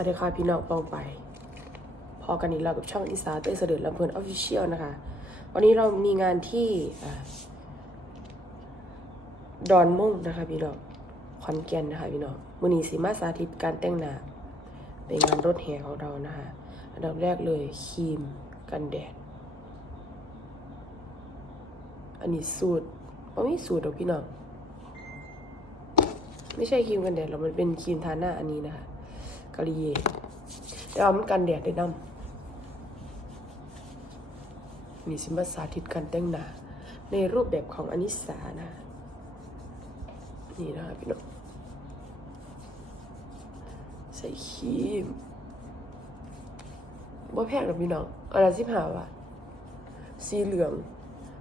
วัสดีค่ะพี่น้องปองไป พอกันอีกแล้วกับช่องอีสาเต้เสด็จลำเพลินออฟฟิเชียลนะคะ วันนี้เรามีงานที่ดอนมุ่งนะคะพี่น้องขอนแก่นนะคะพี่น้องมือนีสีมาสาธิตการแต่งหน้าเป็นงานรถแห่ของเรานะคะอันดับแรกเลยครีมกันแดด อันนี้สูตรว่ามีสูตรหรอกพี่น้องไม่ใช่ครีมกันแดดหรอกมันเป็นครีมทาหน้าอันนี้นะคะ กลิเย่แต่ว่ามันกันแดดได้นำนี่สิมาสาธิตการแต่งหน้าในรูปแบบของอนิสานะ นี่นะคะพี่น้องใส่ครีมว่าแพงหรอกพี่น้องอนละสิบห้าบาทสีเหลือง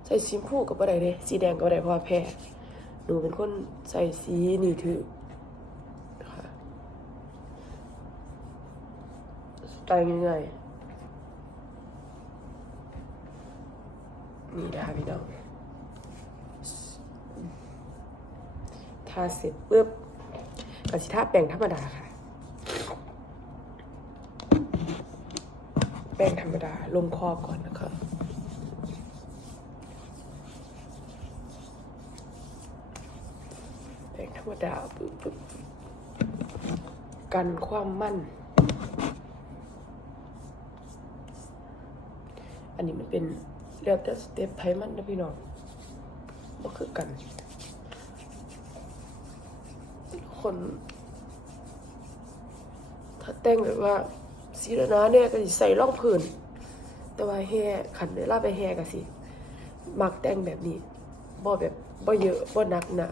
ใส่สีชมพูกับอะไรเด้สีแดงก็ได้เพราะแพ้หนูเป็นคนใส่สีนี่ถือค่ะ ตล์ง่ายนี่นะคะพี่น้องทาเสร็จปุ๊บก็สิทาแป้งธรรมดาค่ะ แป้งธรรมดาลงคอก่อนนะคะแป้งธรรมดาปึ๊บปึ๊บปึ๊บกันความมั่น อันนี้มัน เป็นเรียกแต่สเต็ปไพมันนะพี่น้องก็คือกัน คน ถ้าแต่งแบบว่าสีระนาเนี่ยก็สิใส่ร่องพื้นแต่ว่าแห่ขันเวลาไปแห่ก็สิมักแต่งแบบนี้บ่แบบบ่เยอะบ่หนักหนะ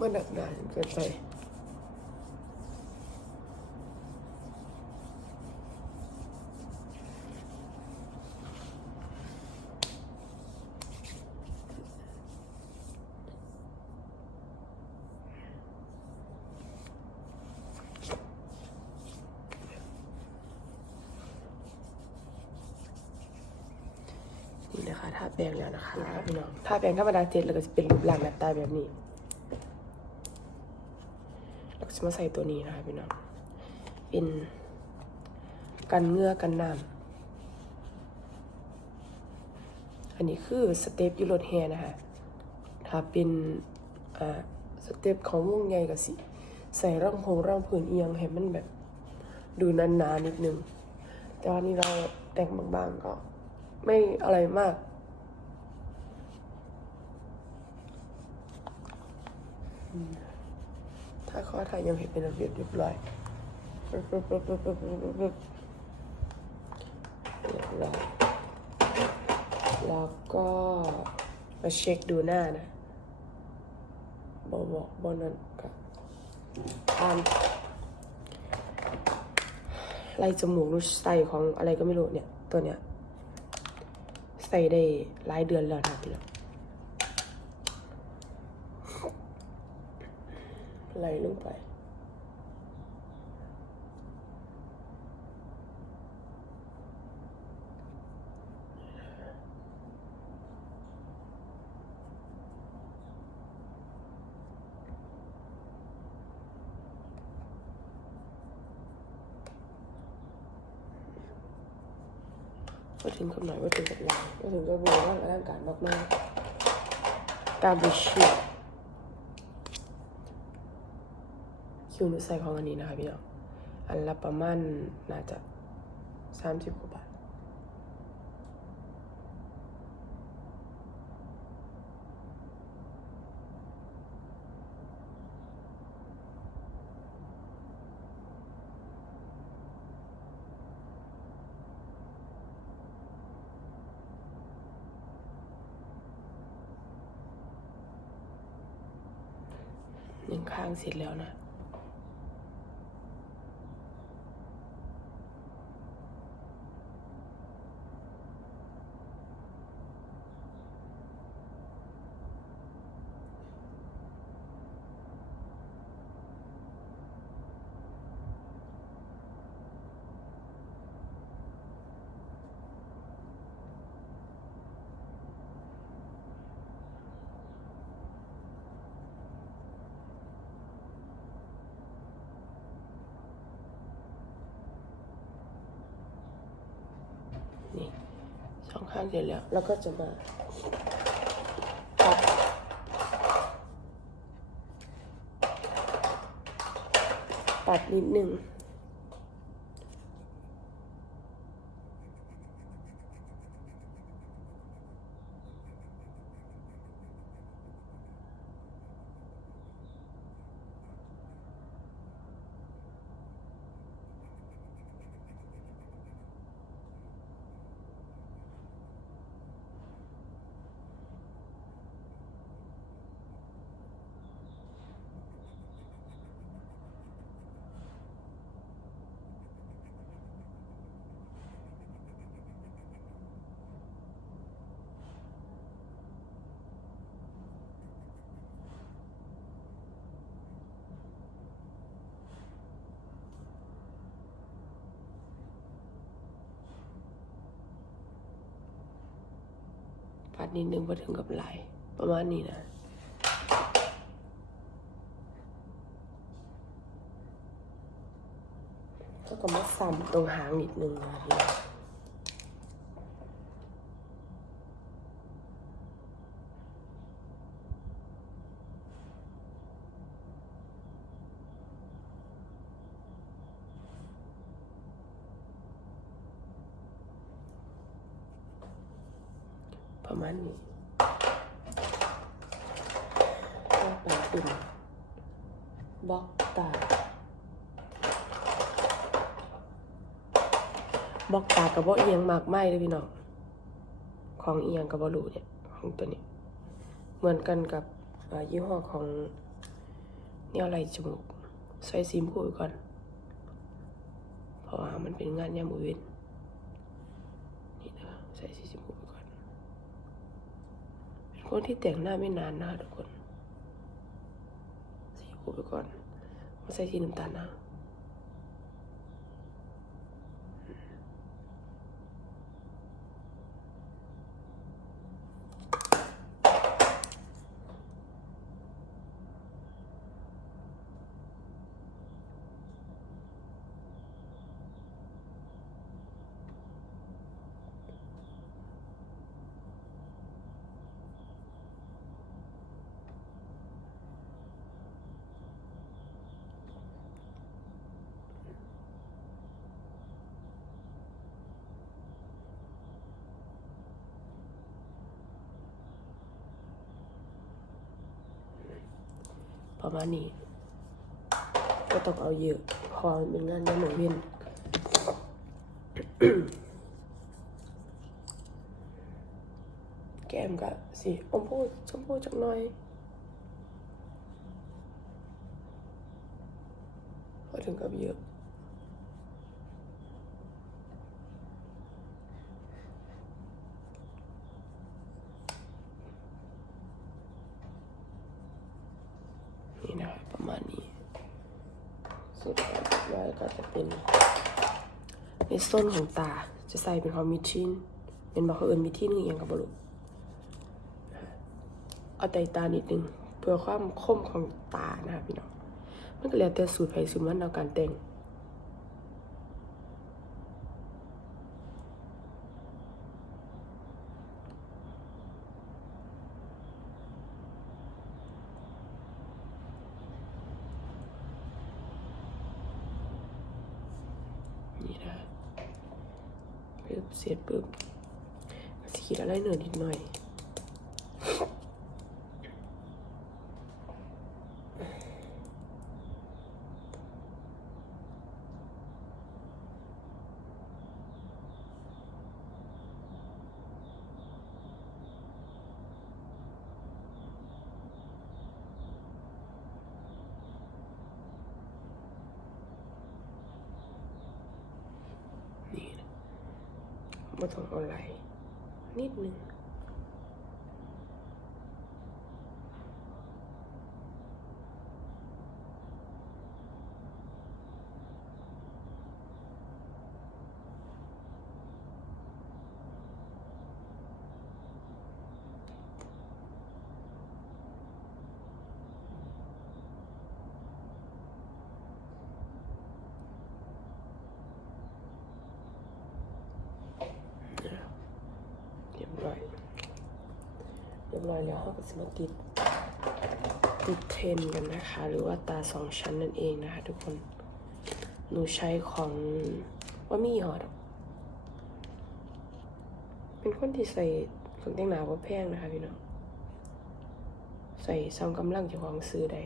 มันหนักหนาจนเกินไปนี่นะคะทาแปรงแล้วนะคะพี่น้องทาแปรงธรรมดาเจ็ดแล้วก็จะเป็นรูปร่างหน้าตาแบบนี้ เราจะมาใส่ตัวนี้นะคะพี่น้อง เป็นกันเหงื่อกันน้ำอันนี้คือสเต็ปยูโรดแฮนะคะ ถ้าเป็นอ่าสเต็ปของวงใหญ่ก็สิ ใส่ร่องหงร่องผืนเอียงให้มันแบบดูนานๆนิดนึง แต่ว่านี่เราแต่งบางๆก็ไม่อะไรมาก ข้าขอถ่ายยังเห็นเป็นระเบียบเรียบร้อยเล้อแล้วก็มาเช็คดูหน้านะบอบอกบอนั่นก็ตามลายจมูกรู้ใส่ของอะไรก็ไม่รู้เนี่ย ตัวเนี้ย ใส่ได้หลายเดือนแล้วนะพี่อง ไหลลงไป ก็ถึงกับหน่อยว่าถึงกับหลังก็ถึงกับบัวร่างร่างกายมากๆตามไปเชื่อ คิวหนูใส่ของอันนี้นะคะพี่น้องอันละประมาณน่าจะสามสิบกว่าบาทหนึ่งข้างเสร็จแล้วนะ นี่สองข้างเสร็จแล้ว แล้วก็จะมาตัดตัดนิดหนึ่ง ปัดนิดนึงพอถึงกับไหลายประมาณนี้นะก็ก็มาซ้ำตรงหางนิดนึงนะพี่น้องประ มาณนี้ก็ไปเป็นบล็อกตาบล็อกตากับบ่เอียงมากไม่เลยพี่น้องของเอียงกับบลูเนี่ยของตัวนี้ เหมือนกันกับยี่ห้อของเนี่ยอะไรจมูกใส่ซีมพูดก่อน เพราะว่ามันเป็นงานยามมือเวนนี่นะใส่ซีมพูด คนที่แต่งหน้าไม่นานนะคะทุกคน สีผมไปก่อนมาใส่สีน้ำตาลนะ ประมาณนี้ ก็ต้องเอาเยอะ พอเป็นงานยามหมูเวียนแก้มก็สิอมพูชมพูจังหน่อยพอถึงกับเยอะ นี่นะครับประมาณนี้สุดท้ายก็จะเป็นในส้นของตาจะใส่เป็นคองมิชินเป็นบอกเขาเอิญมิที่นึงอย่างกับบลูเอาใจตานิดนึงเพื่อความคมของตานะครับพี่น้องมันก็แล้วแต่สูตรไผ่สูตรมันเอาการแต่ง นี่นะปึ๊บ เสร็จปุ๊บสีอะไรเหนือนิดหน่อย มาทงออนไลน์นิดนึง น ร้อยแล้วเขาก็จะมาติดติดเทนกันนะคะ หรือว่าตาสองชั้นนั่นเองนะคะ ทุกคนหนูใช้ของว่ามีหอดเป็นคนที่ใส่เครื่องแต่งหน้าว่าแพงนะคะพี่น้องใส่ซ้ำกำลังเจ้าของซื้อได้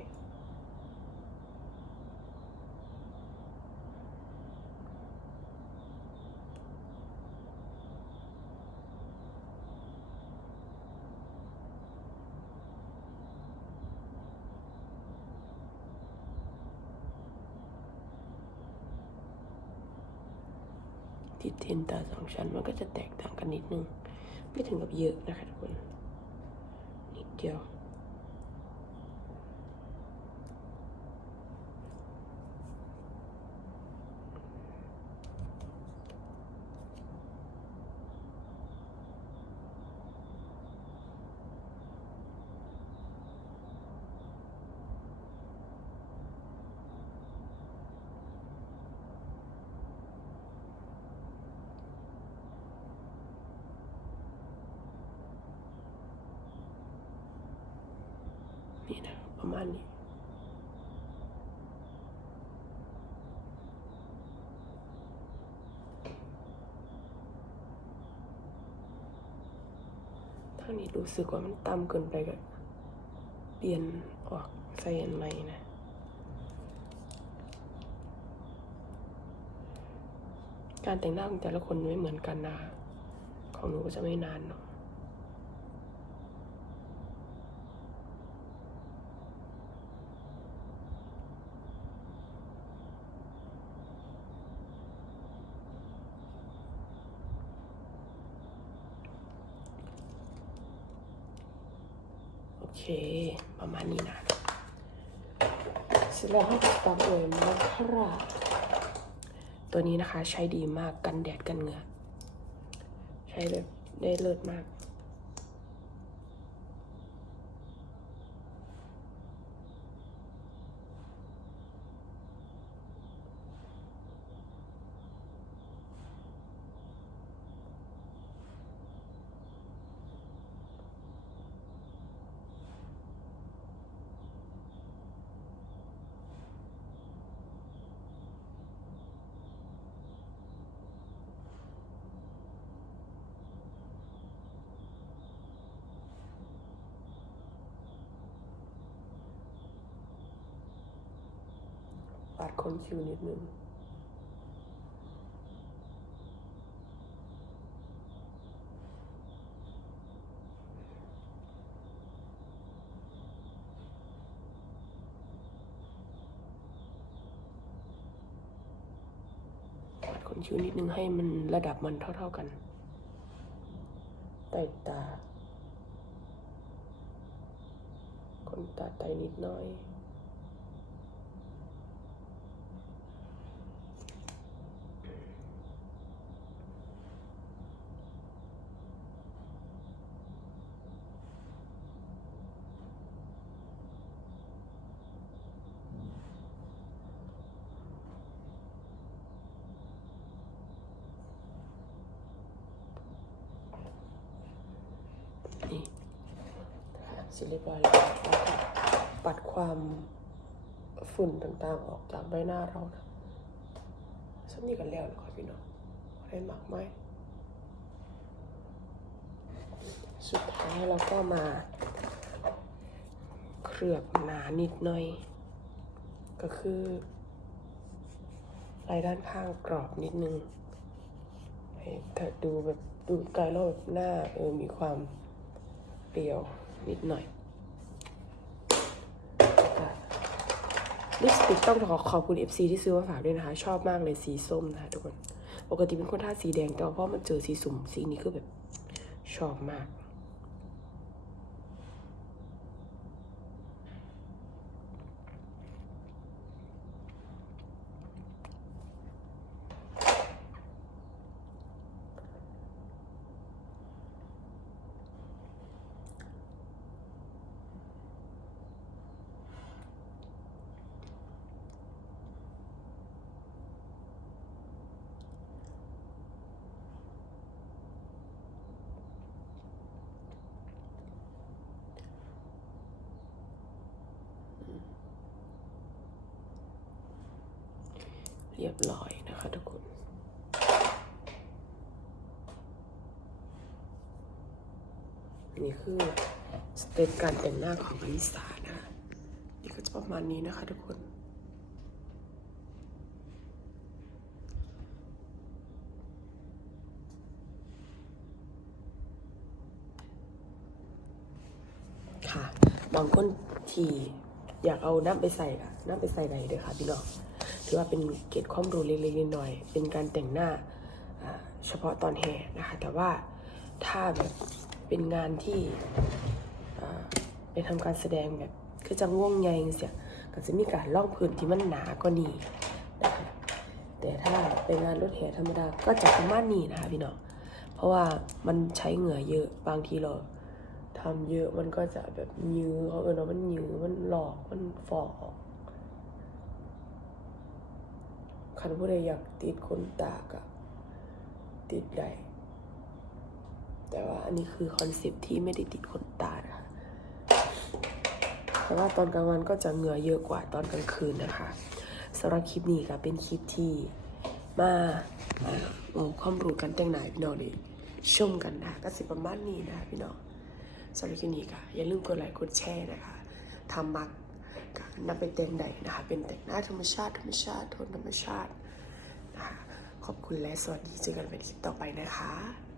เทนตาสองชั้นมันก็จะแตกต่างกันนิดนึง ไม่ถึงกับเยอะนะคะทุกคน นิดเดียว นี่นะ ประมาณนี้ ทางนี้รู้สึกว่ามันต่ำเกินไปก็เปลี่ยนออกใส่อันใหม่นะการแต่งหน้าของแต่ละคนไม่เหมือนกันนะ ของหนูก็จะไม่นานเนาะ เค ประมาณนี้นะเสร็จแล้วเราก็ตามด้วยมาค่ะตัวนี้นะคะใช้ดีมากกันแดดกันเหงื่อ ใช้แบบได้เลิศมาก ปัดคนคิวนิดนึงปัดคนคิวนิดนึงให้มันระดับมันเท่า ๆกันใต้ตาคนตาไตนิดน้อย ร็จเรียบร้อยแล้วแล้วก็ปัดความฝุ่นต่างๆออกจากใบหน้าเรานะสักนี้กันแล้วนะครับพี่น้องได้มากไหมสุดท้ายเราก็มาเคลือบหนานิดหน่อย ก็คือลายด้านข้างกรอบนิดนึงให้ถ้าดูแบบดูไกลแล้วแบบหน้าเออมีความเปรียว นิดหน่อยลิปสติกต้องขอขอบคุณ FC ที่ซื้อมาฝากด้วยนะคะ ชอบมากเลยสีส้มนะคะทุกคน ปกติเป็นคนท่าสีแดงแต่ว่าพอมันเจอสีสุ่มสีนี้คือแบบชอบมาก เรียบร้อยนะคะทุกคนนี่คือสเต็ปการแต่งหน้าของอลิสานะนี่ก็จะประมาณนี้นะคะทุกคน ค่ะ บางคนที่อยากเอาน้ำไปใส่อะน้ำไปใส่ไหนเด้อค่ะพี่น้อง ถือว่าเป็นเกร็ดความรู้เล็กๆน้อยๆเป็นการแต่งหน้าเฉพาะตอนแห่นะคะ แต่ว่าถ้าแบบเป็นงานที่อ่าไปทำการแสดงแบบคือจะง่วงไงเสียก็จะมีการล่องพื้นที่มันหนากว่านี้นะคะแต่ถ้าเป็นงานรถแห่ธรรมดาก็จะประมาณนี้นะคะพี่น้องเพราะว่ามันใช้เหงื่อเยอะบางทีเราทำเยอะมันก็จะแบบยื้อเขาเออเนาะมันยื้อมันหลอกมันฟอก คันผู้ใดอยากติดขนตากะติดได้ แต่ว่าอันนี้คือคอนเซปที่ไม่ได้ติดขนตานะคะ แต่ว่าตอนกลางวันก็จะเหงื่อเยอะกว่าตอนกลางคืนนะคะสำหรับคลิปนี้ก็เป็นคลิปที่มาอ่าโอ้ความรู้การแต่งหน้าพี่น้องด้ชมกันนะก็สิประมาณนี้นะคะพี่น้องสำหรับคลิปนี้ค่ะอย่าลืมกดไลค์กดแชร์นะคะทำมัก ก็นำไปแต่งใดนะคะ เป็นแต่งหน้าธรรมชาติ ธรรมชาติโทนธรรมชาตินะคะขอบคุณและสวัสดีเจอกันในคลิปต่อไปนะคะ